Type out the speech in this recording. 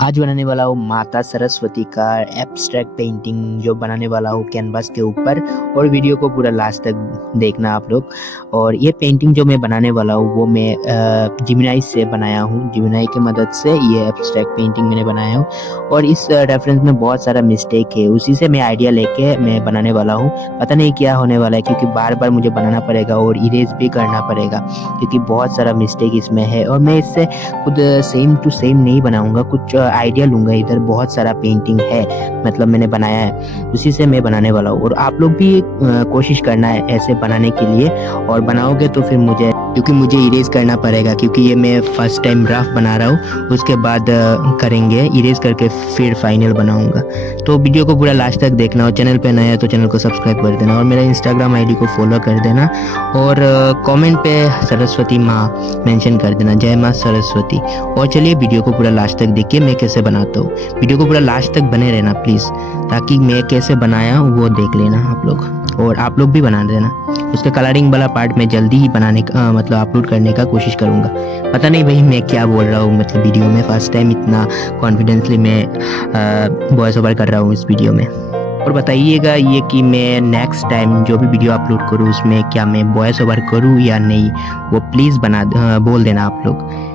आज बनाने वाला हूँ माता सरस्वती का एब्स्ट्रैक्ट पेंटिंग जो बनाने वाला हूँ कैनवास के ऊपर। और वीडियो को पूरा लास्ट तक देखना आप लोग। और ये पेंटिंग जो मैं बनाने वाला हूँ वो मैं जिमिनाई से बनाया हूँ। जिमिनाई की मदद से ये एब्स्ट्रैक्ट पेंटिंग मैंने बनाया हूँ। और इस रेफरेंस में बहुत सारा मिस्टेक है, उसी से मैं आइडिया लेके मैं बनाने वाला हूँ। पता नहीं क्या होने वाला है, क्योंकि बार बार मुझे बनाना पड़ेगा और इरेज भी करना पड़ेगा, क्योंकि बहुत सारा मिस्टेक इसमें है। और मैं इससे खुद सेम टू सेम नहीं बनाऊंगा, कुछ आइडिया लूंगा। इधर बहुत सारा पेंटिंग है, मतलब मैंने बनाया है, उसी से मैं बनाने वाला हूँ। और आप लोग भी कोशिश करना है ऐसे बनाने के लिए। और बनाओगे तो फिर मुझे, क्योंकि मुझे इरेज करना पड़ेगा, क्योंकि ये मैं फर्स्ट टाइम रफ बना रहा हूँ। उसके बाद करेंगे इरेज करके फिर फाइनल बनाऊंगा। तो वीडियो को पूरा लास्ट तक देखना। और चैनल पे नया है तो चैनल को सब्सक्राइब कर देना और मेरा इंस्टाग्राम आईडी को फॉलो कर देना। और कमेंट पे सरस्वती माँ मेंशन कर देना, जय माँ सरस्वती। और चलिए वीडियो को पूरा लास्ट तक देखिए मैं कैसे बनाता हूँ। वीडियो को पूरा लास्ट तक बने रहना प्लीज़, ताकि मैं कैसे बनाया वो देख लेना आप लोग, और आप लोग भी बना देना। उसका कलरिंग वाला पार्ट मैं जल्दी ही बनाने का मतलब अपलोड करने का कोशिश करूँगा। पता नहीं भाई मैं क्या बोल रहा हूँ, मतलब वीडियो में फर्स्ट टाइम इतना कॉन्फिडेंसली मैं वॉइस ओवर कर रहा हूँ इस वीडियो में। और बताइएगा ये कि मैं नेक्स्ट टाइम जो भी वीडियो अपलोड करूँ उसमें क्या मैं वॉइस ओवर करूँ या नहीं, वो प्लीज़ बोल देना आप लोग।